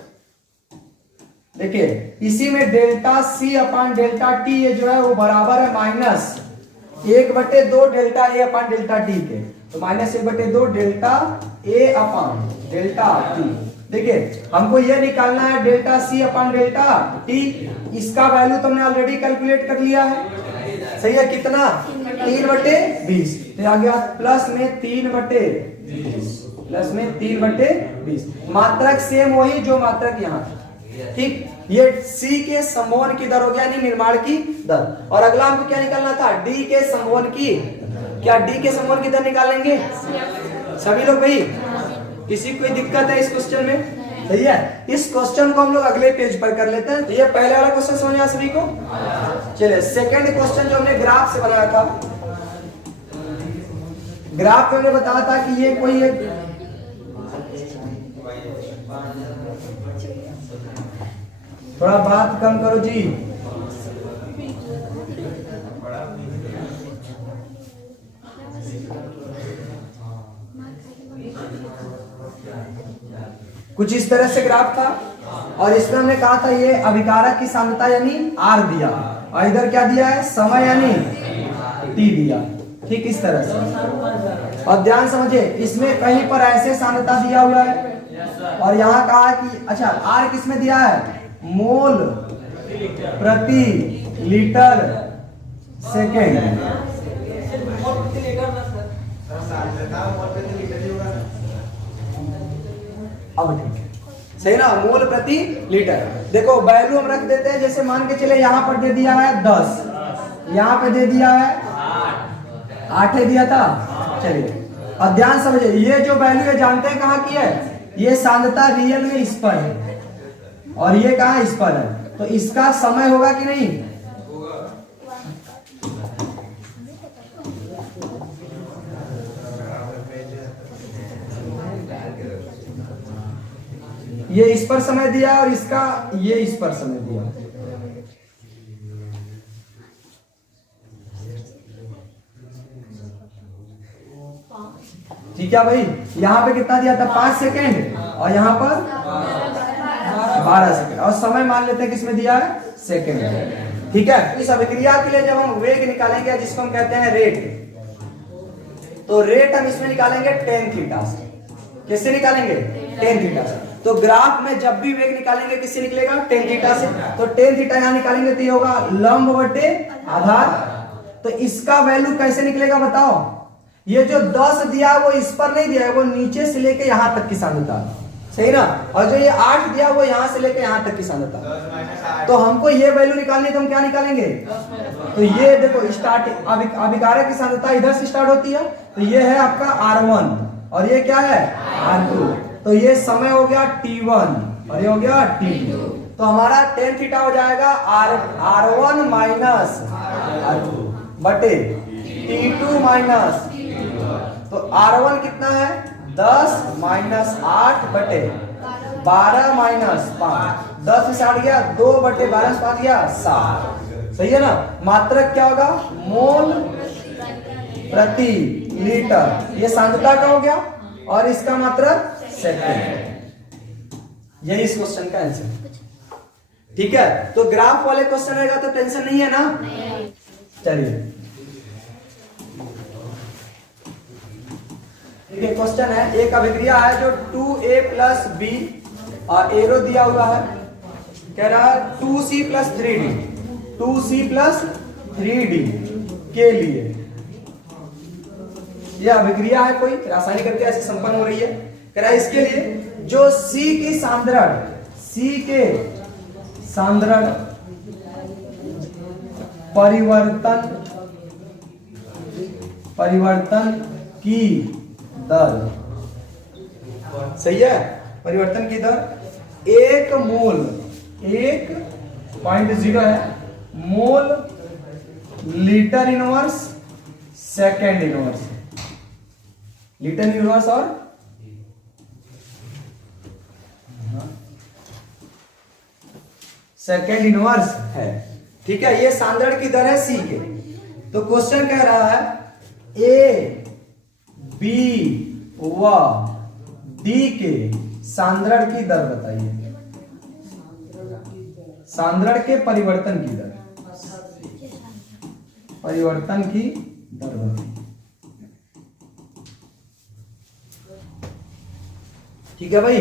देखिए, इसी में delta C upon delta T ये जो है वो बराबर है -1/2 delta A upon delta t के। तो -1/2 delta A upon delta t. देखिए हमको ये निकालना है delta C upon delta t, इसका वैल्यू तुमने ऑलरेडी कैलकुलेट कर लिया है, सही है। कितना? 3/20। तो आ गया प्लस में 3/20, प्लस में 3/20। मात्रक सेम वही जो मात्रक यहाँ, ठीक। ये सी के संवहन की दर हो गया, यानी निर्माण की दर। और अगला हमको क्या निकालना था? डी के संवहन की। क्या डी के संवहन की दर निकालेंगे सभी लोग भाई? किसी कोई दिक्कत है इस क्वेश्चन में? सही है। इस क्वेश्चन को हम लोग अगले पेज पर कर लेते हैं। तो ये पहले वाला क्वेश्चन समझ आया सभी को? चलिए सेकंड क्वेश्चन जो हमने ग्राफ से बनाया था, ग्राफ में हमने बताया था कि ये कोई एक थोड़ा बात कम करो जी। कुछ इस तरह से ग्राफ था, और इसमें हमने कहा था ये अभिकारक की सांद्रता यानी आर दिया, और इधर क्या दिया है? समय यानी टी दिया, ठीक इस तरह से। और ध्यान समझिए, इसमें कहीं पर ऐसे सांद्रता दिया हुआ है, और यहाँ कहा है कि अच्छा आर किसमें दिया है? मोल प्रति लीटर सेकेंड। अब ठीक है, सही ना, मोल प्रति लीटर। देखो वैल्यू हम रख देते हैं, जैसे मान के चले यहाँ पर दे दिया है 10, यहाँ पे दे दिया है 8 दिया था। चलिए अब ध्यान समझिए, ये जो वैल्यू है जानते हैं कहाँ की है? ये सांद्रता रियल में इस पर है, और ये कहाँ इस पर है, तो इसका समय होगा कि नहीं? ये इस पर समय दिया और इसका ये इस पर समय दिया। ठीक है भाई, यहाँ पे कितना दिया था? 5 सेकेंड, और यहाँ पर 12 सेकेंड, और समय मान लेते हैं किसमें दिया है? सेकेंड। ठीक है। इस अभिक्रिया के लिए जब हम वेग निकालेंगे, जिसको हम कहते हैं रेट, तो रेट हम इसमें निकालेंगे tan थीटा से। किससे निकालेंगे? tan थीटा से। तो ग्राफ में जब भी वेग निकालेंगे किससे निकलेगा? tan थीटा से। तो tan थीटा यहाँ निकालेंगे तो ये होगा लंब बटे आधार। तो इसका वैल्यू कैसे निकलेगा बताओ? ये जो 10 दिया वो इस पर नहीं दिया है, वो नीचे से लेके यहाँ तक की सांद्रता, सही ना। और जो ये 8 दिया वो यहाँ से लेके यहाँ तक की सांद्रता। तो हमको ये वैल्यू निकालनी है, तो हम क्या निकालेंगे? तो ये देखो स्टार्ट अभिकारक की सांद्रता इधर से स्टार्ट होती है, तो ये है आपका R1, और ये क्या है R2। तो ये समय हो गया T1 और ये हो गया T2। तो हमारा tan थीटा हो जाएगा R1 माइनस R2 बटे T2 माइनस, तो R1 कितना है 10 माइनस 8 बटे 12 माइनस 5, 10 से 8 गया 2 बटे 12 से 5 गया 7। सही है ना। मात्रक क्या होगा मोल प्रति लीटर, ये सांद्रता का हो गया और इसका मात्रक सेकंड। यही इस क्वेश्चन का आंसर। ठीक है, तो ग्राफ वाले क्वेश्चन रहेगा तो टेंशन नहीं है ना। चलिए ठीक है, क्वेश्चन है एक अभिक्रिया है जो 2a प्लस बी और एरो दिया हुआ है, कह रहा है 2c plus 3d, 2c plus 3d के लिए यह अभिक्रिया है कोई रासायनिक अभिक्रिया ऐसे संपन्न हो रही है। कह रहा है इसके लिए जो C की सांद्रण, C के सांद्रण परिवर्तन की दर, सही है, परिवर्तन की दर 1 मोल 1.0 है mole litre inverse second inverse, litre inverse और सेकेंड इनवर्स है। ठीक है, ये सांद्रण की दर है C के। तो क्वेश्चन कह रहा है A, B व D के सांद्रण की दर बताइए, सांद्रण के परिवर्तन की दर, परिवर्तन की दर बताइए। ठीक है भाई,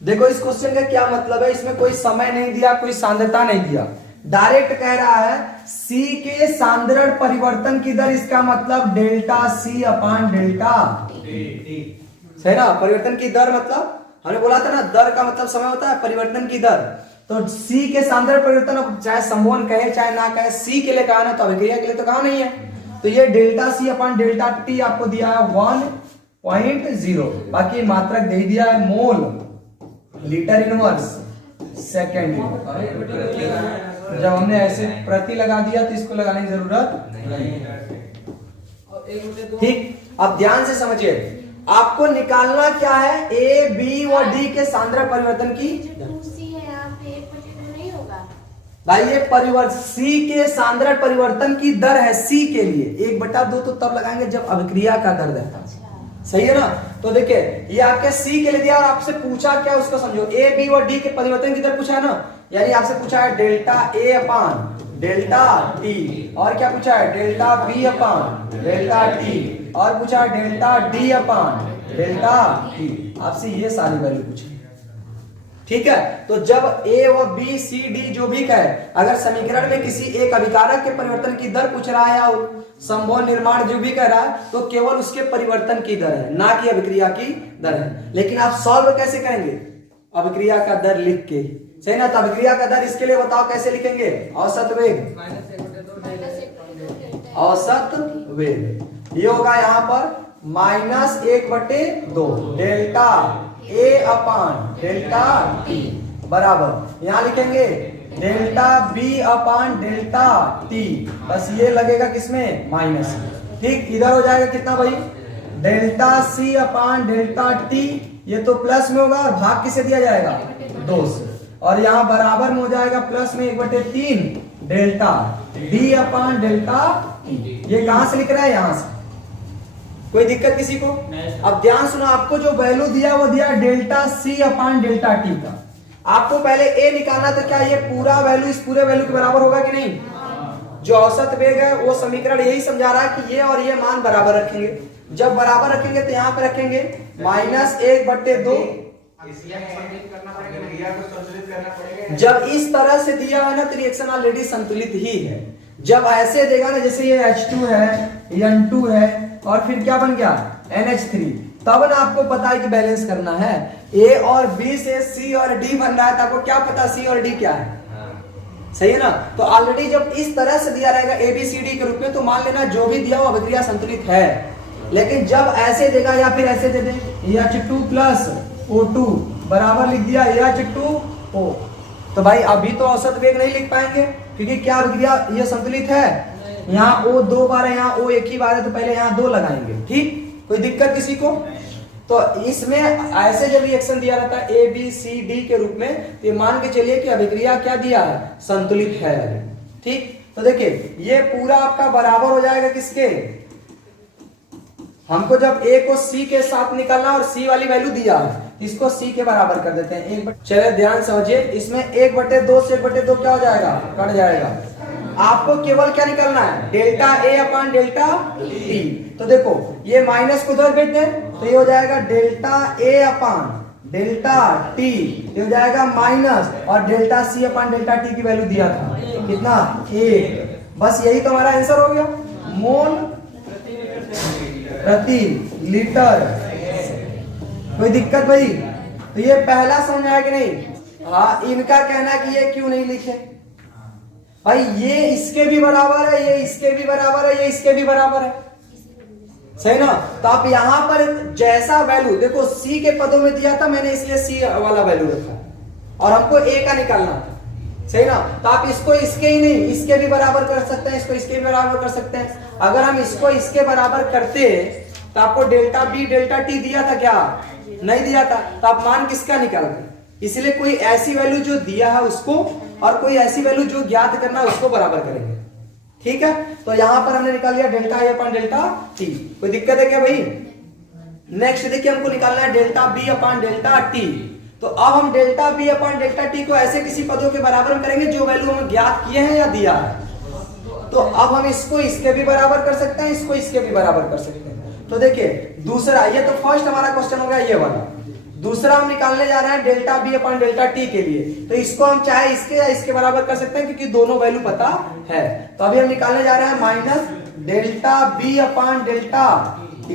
देखो इस क्वेश्चन का क्या मतलब है, इसमें कोई समय नहीं दिया, कोई सांद्रता नहीं दिया, डायरेक्ट कह रहा है C के सांद्रण परिवर्तन की दर, इसका मतलब डेल्टा C अपान डेल्टा T। सही ना, परिवर्तन की दर मतलब हमने बोला था ना, दर का मतलब समय होता है, परिवर्तन की दर। तो C के सांद्रण परिवर्तन, अब चाहे संबोधन कहे चाहे ना कहे, C के लिए कहा ना, तो अभिक्रिया के लिए तो कहा नहीं है। तो ये डेल्टा C अपान डेल्टा T आपको दिया है 1.0, बाकी मात्रक दे दिया है मोल लीटर इनवर्स सेकेंड। जब हमने ऐसे प्रति लगा दिया तो इसको लगाने की जरूरत नहीं। ठीक, अब ध्यान से समझिए, आपको निकालना क्या है, ए बी और डी के सांद्रण परिवर्तन की भाई, ये परिवर्तन C के सांद्रण परिवर्तन की दर है C के लिए 1/2 तो तब लगाएंगे जब अभिक्रिया का दर देता है। सही है ना। तो देखिए ये आपके C के लिए दिया और आपसे पूछा क्या, उसको समझो, A B और D के परिवर्तन की दर पूछा है ना, यानी आपसे पूछा है delta A upon delta T, और क्या पूछा है डेल्टा B अपान डेल्टा T, और पूछा है डेल्टा D अपान डेल्टा T, आपसे ये सारी वैल्यू पूछी। ठीक है, तो जब A और B C D जो भी कहे, अगर समीकरण में किसी एक अभिकारक के परिवर्तन की दर पूछ रहा है या संभव निर्माण जो भी कह रहा है, तो केवल उसके परिवर्तन की दर है, ना कि अभिक्रिया की दर है। लेकिन आप सॉल्व कैसे करेंगे, अभिक्रिया का दर लिख के, सही ना। तो अभिक्रिया का दर इसके लिए बताओ कैसे लिखेंगे, औसत वेग, औसत वेग ये होगा यहाँ पर -1/2 delta A upon delta T बराबर, यहां लिखेंगे डेल्टा B अपान डेल्टा T, बस ये लगेगा किसमें माइनस। ठीक, इधर हो जाएगा कितना भाई, डेल्टा C अपान डेल्टा T, ये तो प्लस में होगा और भाग किसे दिया जाएगा 2 से, और यहाँ बराबर में हो जाएगा प्लस में 1/3 डेल्टा D अपान डेल्टा T। ये कहां से लिख रहा है, यहां से, कोई दिक्कत किसी को। अब ध्यान सुनो, आपको जो वैल्यू दिया वो दिया डेल्टा C अपान डेल्टा T का, आपको पहले A निकालना, तो क्या ये पूरा वैल्यू इस पूरे वैल्यू के बराबर होगा कि नहीं। जो औसत वेग है वो समीकरण यही समझा रहा है कि ये और ये मान बराबर रखेंगे, जब बराबर रखेंगे तो यहाँ पे रखेंगे -1/2, जब इस तरह से दिया है ना तो रिएक्शन ऑलरेडी संतुलित ही है। जब ऐसे देगा ना, जैसे ये H2 है, N2 है, और फिर क्या बन गया NH3, तब ना आपको पता है कि बैलेंस करना है। A और B से C और D बन रहा है, तो आपको क्या पता C और D क्या है, सही है ना। तो ऑलरेडी जब इस तरह से दिया रहेगा ABCD के रूप में, तो मान लेना जो भी दिया वो अभिक्रिया संतुलित है। लेकिन जब ऐसे देगा या फिर ऐसे दे दे H2 प्लस O2 बराबर लिख दिया H2O, तो भाई अभी तो औसत वेग नहीं लिख पाएंगे क्योंकि क्या अभिक्रिया ये संतुलित है, यहाँ O 2 बार है, यहाँ O 1 ही बार है, तो पहले यहाँ 2 लगाएंगे। ठीक, कोई दिक्कत किसी को? तो इसमें ऐसे जब रिएक्शन दिया रहता है A B C D के रूप में, तो ये मान के चलिए कि अभिक्रिया क्या दिया है, संतुलित है। ठीक, तो देखिए ये पूरा आपका बराबर हो जाएगा किसके, हमको जब A को C के साथ निकालना और C वाली वैल्यू दिया है, इसको C के बराबर कर देते हैं। चलिए ध्यान समझिए, इसमें 1/2 से 1/2 क्या हो जाएगा, कट जाएगा। आपको केवल क्या निकालना है, delta A upon delta T। तो देखो ये माइनस को उधर भेज दें तो ये हो जाएगा delta A upon delta T, ये हो जाएगा माइनस, और डेल्टा C अपान डेल्टा T की वैल्यू दिया था कितना, 1। बस यही तो हमारा आंसर हो गया, मोल प्रति लीटर। कोई दिक्कत भाई? तो ये पहला समझ आया कि नहीं? हाँ, इनका कहना है कि ये क्यों नहीं लिखे भाई, ये इसके भी बराबर है, ये इसके भी बराबर है, ये इसके भी बराबर है, सही ना। तो आप यहां पर जैसा वैल्यू देखो C के पदों में दिया था मैंने, इसलिए C वाला वैल्यू रखा और हमको A का निकालना था, सही ना। तो आप इसको इसके ही नहीं, इसके भी बराबर कर सकते हैं, इसको इसके भी बराबर कर सकते हैं। अगर हम इसको इसके बराबर करते तो आपको डेल्टा B डेल्टा T दिया था क्या, नहीं दिया था, तो आप मान किसका निकालते, इसलिए कोई ऐसी वैल्यू जो दिया है उसको और कोई ऐसी वैल्यू जो ज्ञात करना है उसको बराबर करेंगे। ठीक है, तो यहां पर हमने निकाल लिया delta A upon delta T। कोई दिक्कत है क्या भाई? नेक्स्ट देखिए हमको निकालना है डेल्टा B अपान डेल्टा T। तो अब हम डेल्टा B अपान डेल्टा T को ऐसे किसी पदों के बराबर में करेंगे जो वैल्यू हम ज्ञात किए हैं या दिया है। तो अब हम इसको इसके भी बराबर कर सकते हैं, इसको इसके भी बराबर कर सकते हैं। तो देखिए दूसरा, ये तो फर्स्ट हमारा क्वेश्चन हो गया ये वाला। दूसरा हम निकालने जा रहे हैं डेल्टा B अपान डेल्टा T के लिए, तो इसको हम चाहे इसके या इसके बराबर कर सकते हैं क्योंकि दोनों वैल्यू पता है। तो अभी हम निकालने जा रहे हैं माइनस डेल्टा B अपान डेल्टा T।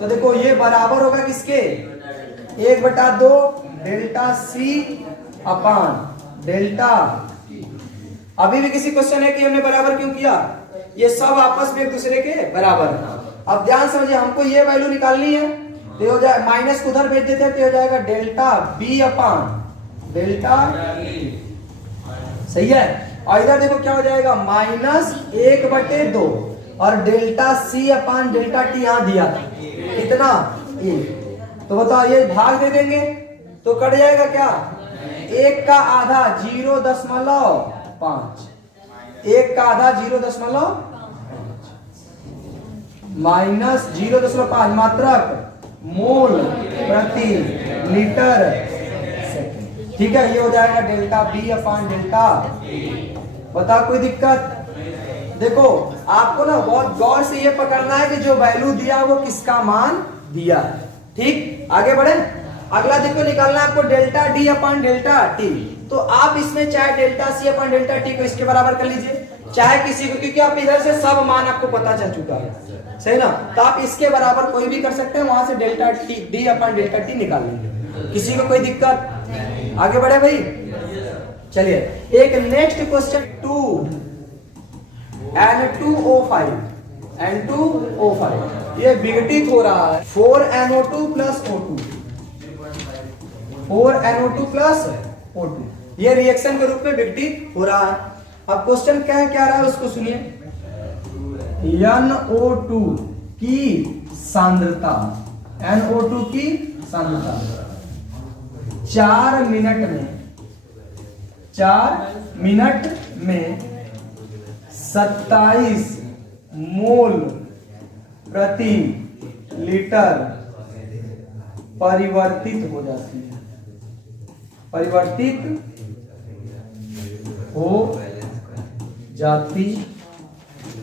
तो देखो ये बराबर होगा किसके, 1/2 डेल्टा C अपान डेल्टा। अभी भी किसी क्वेश्चन है कि हमने बराबर क्यों किया, ये सब आपस में एक दूसरे के बराबर है। अब ध्यान समझिए, हमको ये वैल्यू निकालनी है, तो हो जाए माइनस को उधर भेज देते हैं, तो हो जाएगा डेल्टा B अपान डेल्टा T, सही है। और इधर देखो क्या हो जाएगा, माइनस 1/2 और डेल्टा C अपान डेल्टा T यहां दिया था कितना, 1। तो बताओ ये भाग दे देंगे तो कट जाएगा क्या, 1 का आधा 0.5, 1 का आधा 0.5 माइनस 0.5 मात्रक मोल प्रति लीटर सेकंड। ठीक है, ये हो जाएगा डेल्टा B अपान डेल्टा। बता कोई दिक्कत? देखो आपको ना बहुत गौर से ये पकड़ना है कि जो वैल्यू दिया वो किसका मान दिया है। ठीक, आगे बढ़े। अगला देखो निकालना है आपको डेल्टा D अपान डेल्टा T। तो आप इसमें चाहे डेल्टा C अपान डेल्टा T को इसके बराबर कर लीजिए, चाहे किसी को, क्योंकि आप इधर से सब मान आपको पता चल चुका है, सही ना। तो आप इसके बराबर कोई भी कर सकते हैं, वहां से डेल्टा D अपान डेल्टा T निकाल लेंगे। किसी को कोई दिक्कत? आगे बढ़े भाई। चलिए एक नेक्स्ट क्वेश्चन 2 N2O5, N2O5 ये विघटित हो रहा है 4NO2 plus O2, 4NO2 plus O2, ये रिएक्शन के रूप में विघटित हो रहा है। अब क्वेश्चन क्या रहा है उसको सुनिए। NO2 की सांद्रता, NO2 की सांद्रता 4 मिनट में 27 मोल प्रति लीटर परिवर्तित हो जाती है, परिवर्तित हो जाती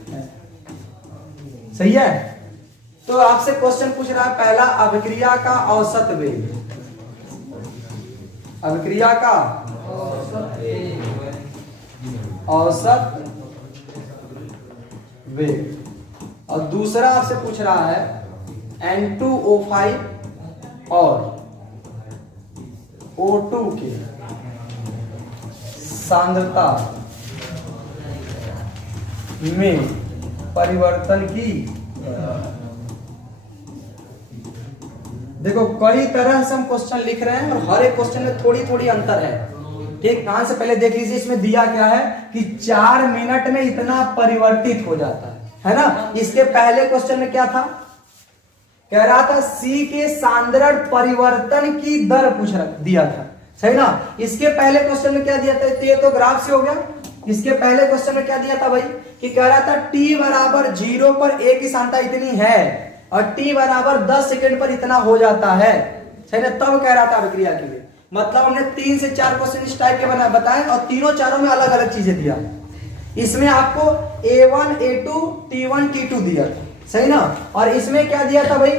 है, सही है। तो आपसे क्वेश्चन पूछ रहा है पहला, अभिक्रिया का औसत वेग, अभिक्रिया का औसत वेग, और दूसरा आपसे पूछ रहा है N2O5 और O2 के सांद्रता में परिवर्तन की देखो कई तरह से हम क्वेश्चन लिख रहे हैं और हर एक क्वेश्चन में थोड़ी थोड़ी अंतर है। ठीक, ध्यान से पहले देख लीजिए, इसमें दिया क्या है कि 4 मिनट में इतना परिवर्तित हो जाता है ना। इसके पहले क्वेश्चन में क्या था, कह रहा था C के सांद्रण परिवर्तन की दर पूछ दिया था, सही ना। इसके पहले क्वेश्चन में क्या दिया था, ये तो ग्राफ से हो गया। इसके पहले क्वेश्चन में क्या दिया था भाई, कि कह रहा था t बराबर 0 पर A की सांद्रता इतनी है और t बराबर 10 सेकंड पर इतना हो जाता है, सही ना। तब कह रहा था अभिक्रिया के लिए, मतलब हमने 3 से 4 क्वेश्चन इस टाइप के बताए और तीनों चारों में अलग अलग चीजें दिया। इसमें आपको A1 A2 T1 T2 दिया था, सही ना। और इसमें क्या दिया था भाई,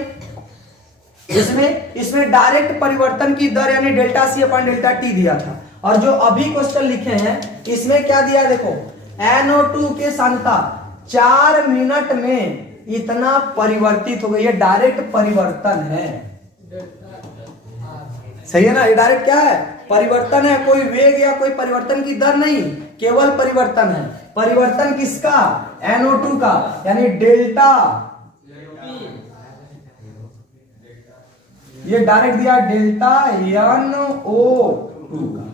इसमें डायरेक्ट परिवर्तन की दर यानी डेल्टा C अपन डेल्टा T दिया था। और जो अभी क्वेश्चन लिखे हैं इसमें क्या दिया, देखो NO2 के सांद्रता 4 मिनट में इतना परिवर्तित हो गई, ये डायरेक्ट परिवर्तन है, सही है ना। ये डायरेक्ट क्या है, परिवर्तन है, कोई वेग या कोई परिवर्तन की दर नहीं, केवल परिवर्तन है। परिवर्तन किसका, NO2 का, यानी डेल्टा, ये डायरेक्ट दिया डेल्टा NO2 का,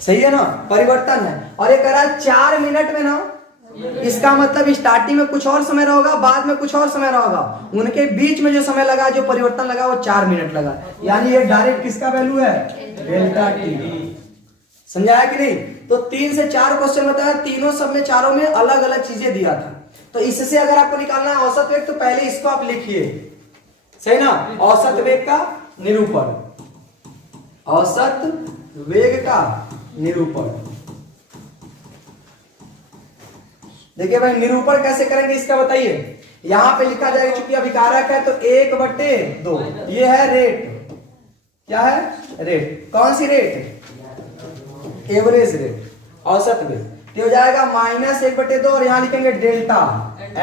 सही है ना, परिवर्तन है। और ये कह रहा है 4 मिनट में ना, इसका मतलब स्टार्टिंग में कुछ और समय रहेगा, बाद में कुछ और समय रहेगा, उनके बीच में जो समय लगा, जो परिवर्तन लगा वो 4 मिनट लगा, यानी ये डायरेक्ट किसका वैल्यू है, डेल्टा T। समझाया कि नहीं। तो 3 से 4 क्वेश्चन बताया, तीनों सब में चारों में अलग अलग चीजें दिया था। तो इससे अगर आपको निकालना है औसत वेग, तो पहले इसको आप लिखिए, सही ना। औसत वेग का निरूपण, औसत वेग का निरूपण। देखिए भाई निरूपण कैसे करेंगे इसका बताइए। यहां पे लिखा जाएगा, चूंकि अभिकारक है तो 1/2, ये है रेट, क्या है, रेट। कौन सी रेट, एवरेज रेट, औसत वेग। तो हो जाएगा -1/2 और यहां लिखेंगे डेल्टा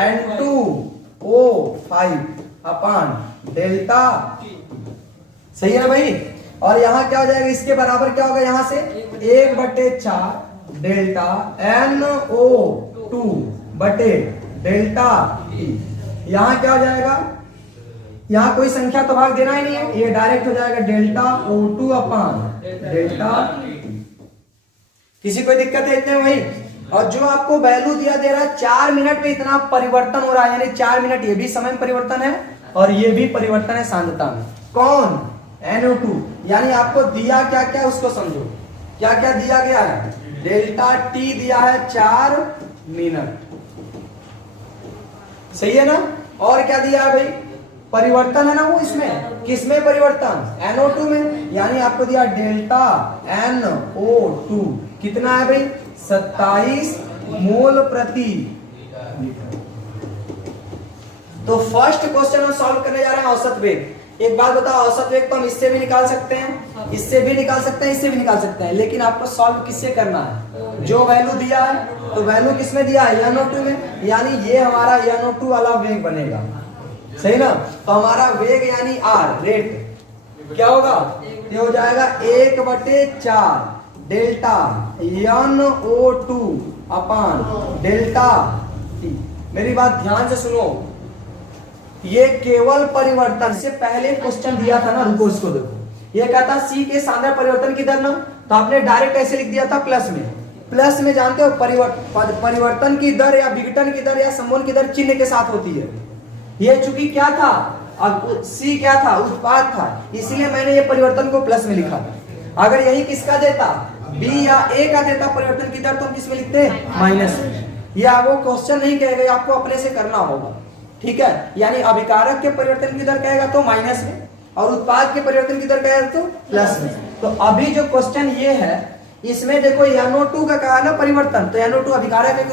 N2O5 अपान डेल्टा, सही है ना भाई। और यहां क्या हो जाएगा, इसके बराबर क्या होगा, यहां से 1/4 डेल्टा NO2 बटे डेल्टा T। यहां क्या हो जाएगा, यहां कोई संख्या तो भाग देना ही नहीं है, ये डायरेक्ट हो जाएगा डेल्टा O2 अपान डेल्टा T। किसी कोई दिक्कत है इतने में भाई। और जो आपको वैल्यू दिया दे रहा है 4 मिनट में इतना परिवर्तन हो रहा है, यानी 4 मिनट ये भी समय में परिवर्तन है और ये भी परिवर्तन है सांद्रता में। कौन, NO2। यानी आपको दिया क्या क्या उसको समझो, क्या क्या दिया गया है, डेल्टा T दिया है 4 मिनट, सही है ना। और क्या दिया है भाई, परिवर्तन है ना वो, इसमें किसमें परिवर्तन, NO2 में, यानी आपको दिया डेल्टा NO2 कितना है भाई, 27 मोल प्रति लीटर। तो फर्स्ट क्वेश्चन हम सॉल्व करने जा रहे हैं औसत वेग। एक बात बताओ, औसत वेग तो हम इससे भी निकाल सकते हैं, इससे भी निकाल सकते हैं, इससे भी निकाल सकते हैं, लेकिन आपको सॉल्व किससे करना है, जो वैल्यू दिया है। तो वैल्यू किसमें दिया है, NO2 में, यानी ये हमारा NO2 वाला वेग बनेगा, सही ना। तो हमारा वेग यानी R रेट क्या होगा, ये हो जाएगा 1/4 डेल्टा NO2 अपान डेल्टा T। मेरी बात ध्यान से सुनो, ये केवल परिवर्तन से पहले क्वेश्चन दिया था ना, रुको इसको देखो। ये कहता C के सांद्रण परिवर्तन की दर ना, तो आपने डायरेक्ट ऐसे लिख दिया था प्लस में। प्लस में जानते हो परिवर्तन की दर या विघटन की दर या समूहन की दर चिन्ह के साथ होती है। ये चूंकि क्या था, अब C क्या था, उत्पाद था, इसलिए मैंने ये परिवर्तन को प्लस में लिखा था। अगर यही किसका देता, B या A का देता परिवर्तन की दर, तो हम किसमें लिखते, माइनस में। या वो क्वेश्चन नहीं कहेगा, आपको अपने से करना होगा, ठीक है। यानी अभिकारक के परिवर्तन की दर कहेगा तो माइनस में, और उत्पाद के परिवर्तन की दर कहेगा तो प्लस में। तो अभी जो क्वेश्चन ये है, इसमें देखो NO2 का कहा ना परिवर्तन, तो NO2 अभिकारक है,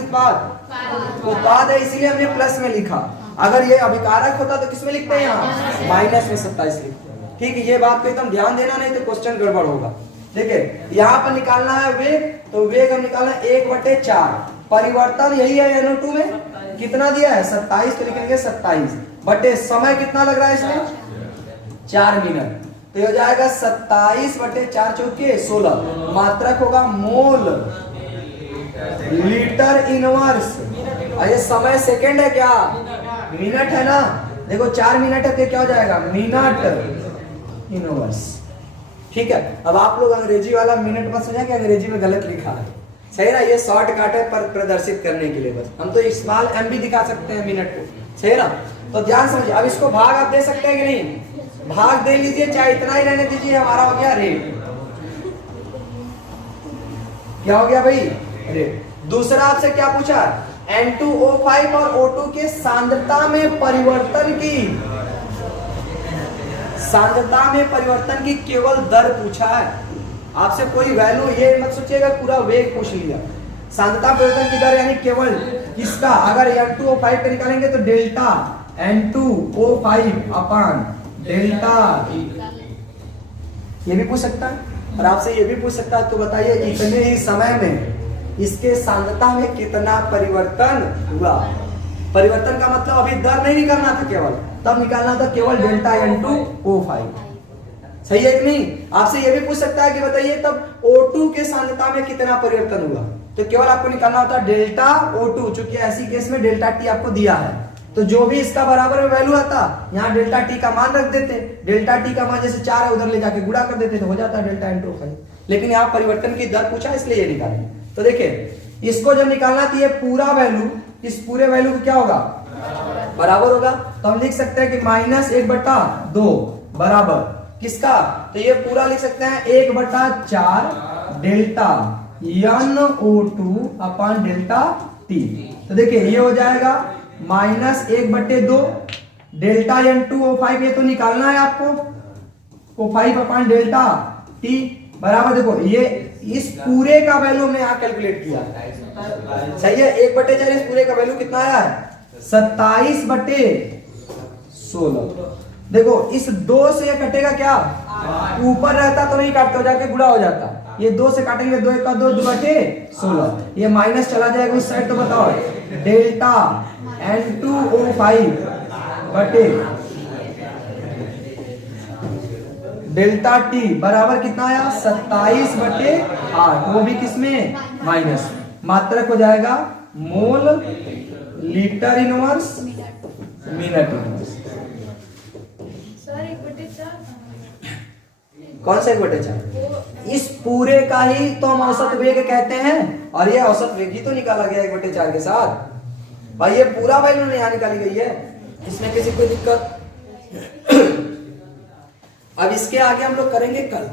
उत्पाद है, इसीलिए हमने प्लस में लिखा। अगर ये अभिकारक होता तो किसमें लिखते हैं, यहाँ माइनस में 27 लिखते हैं, ठीक है। ये बात को एकदम ध्यान देना, नहीं तो क्वेश्चन गड़बड़ होगा। देखिए यहाँ पर निकालना है वेग, तो वेग हम निकालना है 1/4, परिवर्तन यही है NO2 में, कितना दिया है 27, तो लिखेंगे 27 बटे समय कितना लग रहा है इसमें 4 मिनट, तो ये हो जाएगा 27/4 चौके 16। मात्रक होगा मोल लीटर इनवर्स, और ये समय सेकंड है क्या, मिनट है ना, देखो 4 मिनट है तो क्या हो जाएगा, मिनट इनवर्स। ठीक है, अब आप लोग अंग्रेजी वाला मिनट मत समझा कि अंग्रेजी में गलत लिखा है, सही ना, ये शॉर्टकट है पर प्रदर्शित करने के लिए बस, हम तो स्मॉल एम भी दिखा सकते हैं मिनट को, सही ना। तो ध्यान समझिए, अब इसको भाग आप दे सकते हैं कि नहीं, भाग दे लीजिए, चाहे इतना ही रहने दीजिए, हमारा हो गया रेट। क्या हो गया भाई, रेट। दूसरा आपसे क्या पूछा, N2O5 और O2 के सांद्रता में परिवर्तन की, सांद्रता में परिवर्तन की केवल दर पूछा है आपसे, कोई वैल्यू ये मत सोचिएगा पूरा वेग पूछ लिया। सांद्रता परिवर्तन की दर यानी केवल किसका, अगर N2O5 पे निकालेंगे तो डेल्टा N2O5 अपान डेल्टा, ये भी पूछ सकता है। और आपसे ये भी पूछ सकता है, तो बताइए इतने ही समय में इसके सांद्रता में कितना परिवर्तन हुआ। परिवर्तन का मतलब अभी दर नहीं निकालना था केवल, तब निकालना था केवल डेल्टा N2O5, सही है कि नहीं। आपसे ये भी पूछ सकता है कि बताइए तब O2 के सांद्रता में कितना परिवर्तन हुआ, तो केवल आपको निकालना होता है डेल्टा O2, चूंकि ऐसी केस में डेल्टा T आपको दिया है, तो जो भी इसका बराबर में वैल्यू आता यहाँ डेल्टा T का मान रख देते, डेल्टा T का मान जैसे 4 है उधर ले जाके गुणा कर देते तो हो जाता है डेल्टा N2O5, लेकिन यहाँ परिवर्तन की दर पूछा इसलिए ये निकालें। तो देखिए इसको जब निकालना तो ये पूरा वैल्यू, इस पूरे वैल्यू को क्या होगा, बराबर होगा, तो हम लिख सकते हैं कि -1/2 बराबर किसका, तो ये पूरा लिख सकते हैं 1/4 डेल्टा NO2 अपान डेल्टा T। तो देखिए ये हो जाएगा -1/2 डेल्टा N2O5, ये तो निकालना है आपको, O5 अपान डेल्टा T बराबर, देखो ये इस पूरे का वैल्यू हमने यहाँ कैलकुलेट किया, सही है। 1/4 इस पूरे का वैल्यू कितना आया है, 27/16। देखो इस 2 से ये कटेगा क्या, ऊपर रहता तो नहीं काटते, हो जाके गुणा हो जाता, ये 2 से काटेंगे, 2 1 2 2/16, ये माइनस चला जाएगा उस साइड, तो बताओ डेल्टा N2O5 बटे डेल्टा T बराबर कितना आया, 27/8, वो भी किसमें, माइनस, मात्रक हो जाएगा mole litre inverse minute inverse. कौन सा 1/4, इस पूरे का ही तो हम औसत वेग कहते हैं, और ये औसत वेग ही तो निकाला गया 1/4 के साथ भाई, ये पूरा वैल्यू नहीं यहाँ निकाली गई है, इसमें किसी को दिक्कत। अब इसके आगे हम लोग करेंगे कल।